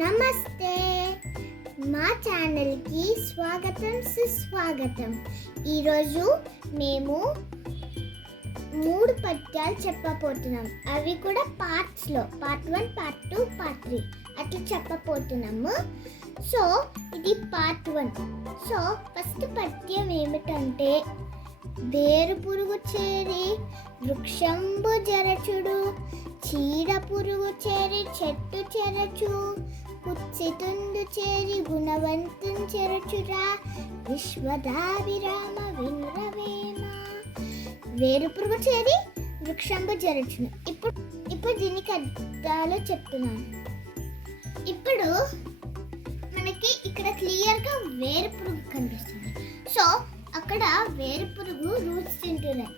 నమస్తే, మా ఛానల్కి స్వాగతం సుస్వాగతం. ఈరోజు మేము 3 పద్యాలు చెప్పబోతున్నాం. అవి కూడా పార్ట్స్లో, పార్ట్ 1, పార్ట్ 2, పార్ట్ 3 అట్లా చెప్పబోతున్నాము. సో ఇది పార్ట్ 1. సో ఫస్ట్ పద్యం ఏమిటంటే, వేరు పురుగు చేరి వృక్షంబు జరచుడు, చీడ పురుగు చేరి చెట్టు చెరచు, కుత్సితుండు చేరి గుణవంతుని చెరచురా, విశ్వదాభిరామ వినురవేమ. వేరు పురుగు చేరి వృక్షంబు జరచును. ఇప్పుడు దీనికి అర్థాలు చెప్తున్నాను. ఇప్పుడు మనకి ఇక్కడ క్లియర్గా వేరు పురుగు కనిపిస్తుంది. సో అక్కడ వేరు పురుగు రూట్స్ తింటున్నాయి.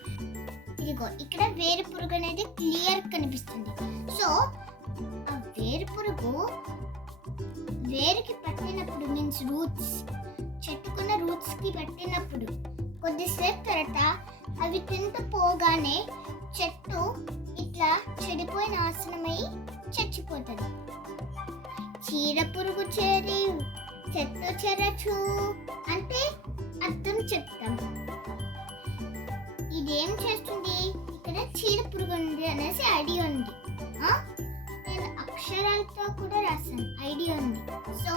ఇదిగో ఇక్కడ వేరు పురుగు అనేది క్లియర్ కనిపిస్తుంది. సో ఆ వేరు పురుగు వేరుకి పట్టినప్పుడు, మీన్స్ రూట్స్, చెట్టుకున్న రూట్స్కి పట్టినప్పుడు కొద్దిసేపు తర్వాత అవి తింటూ పోగానే చెట్టు ఇట్లా చెడిపోయి నాశనమై చచ్చిపోతుంది. చీడ పురుగు చేరి చెట్టు చెరచు అంటే అర్థం చెప్తాం. ఇదేం చేస్తుంది, ఇక్కడ చీడ పురుగు ఉంది అనేసి ఐడియా ఉంది. నేను అక్షరాలతో కూడా రాశాను, ఐడియా ఉంది. సో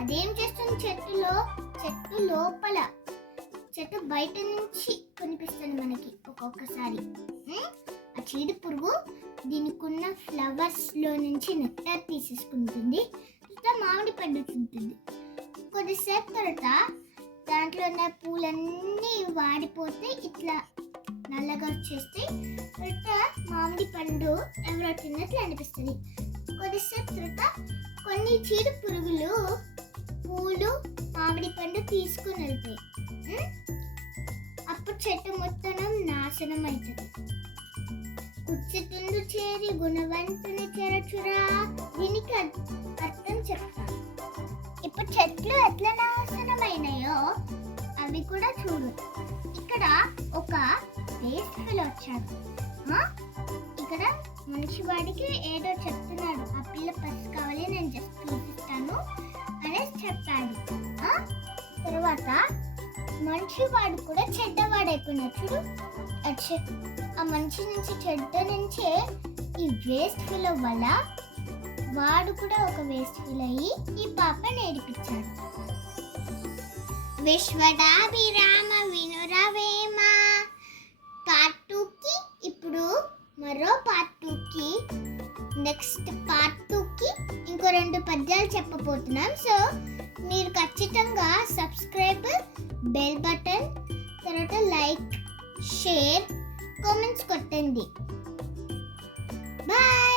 అదేం చేస్తుంది, చెట్టు లోపల, చెట్టు బయట నుంచి కనిపిస్తుంది మనకి ఒక్కొక్కసారి. ఆ చీడ పురుగు దీనికున్న ఫ్లవర్స్లో నుంచి నెక్టార్ తీసేసుకుంటుంది. ఇట్లా మామిడి పండు తింటుంది. కొద్దిసేపు తర్వాత దాంట్లో ఉన్న పూలన్నీ వాడిపోతే ఇట్లా నల్లగా వచ్చేస్తే మామిడి పండు ఎవరో తిన్నట్లు అనిపిస్తుంది. కొద్దిసేపు తర్వాత కొన్ని చీడ పురుగులు పూలు మామిడి పండు తీసుకుని వెళ్తాయి. అప్పుడు చెట్టు మొత్తం నాశనం అవుతుంది. కుత్సితుండు చేరి గుణవంతుని చెరచురా, దీనికి అర్థం చెప్తాను. ఇప్పుడు చెట్లు ఎట్లా నాశనమైనాయో అవి కూడా చూడు. ఇక్కడ ఒక వేస్ట్ ఫెలో వచ్చాడు. ఇక్కడ మనిషివాడికి ఏదో చెప్తున్నాడు, ఆ పిల్ల పర్స్ కావాలి, నేను జస్ట్ చూపిస్తాను అనేసి చెప్పాడు. తర్వాత మనిషివాడు కూడా చెడ్డవాడైపోయినాడు. చూడు, ఆ మనిషి నుంచి చెడ్డ నుంచే ఈ వేస్ట్ ఫెలో వల్ల వాడు కూడా ఒక వేస్ట్ ఫీల్ అయ్యి ఈ పాపని ఏడిపించాడు. విశ్వదాభిరామ వినురవేమ. పార్ట్ 2కి ఇప్పుడు మరో పార్ట్ 2కి, నెక్స్ట్ పార్ట్ 2కి ఇంకో 2 పద్యాలు చెప్పబోతున్నాం. సో మీరు ఖచ్చితంగా సబ్స్క్రైబ్, బెల్ బటన్, తర్వాత లైక్, షేర్, కామెంట్స్ కొట్టండి. బాయ్.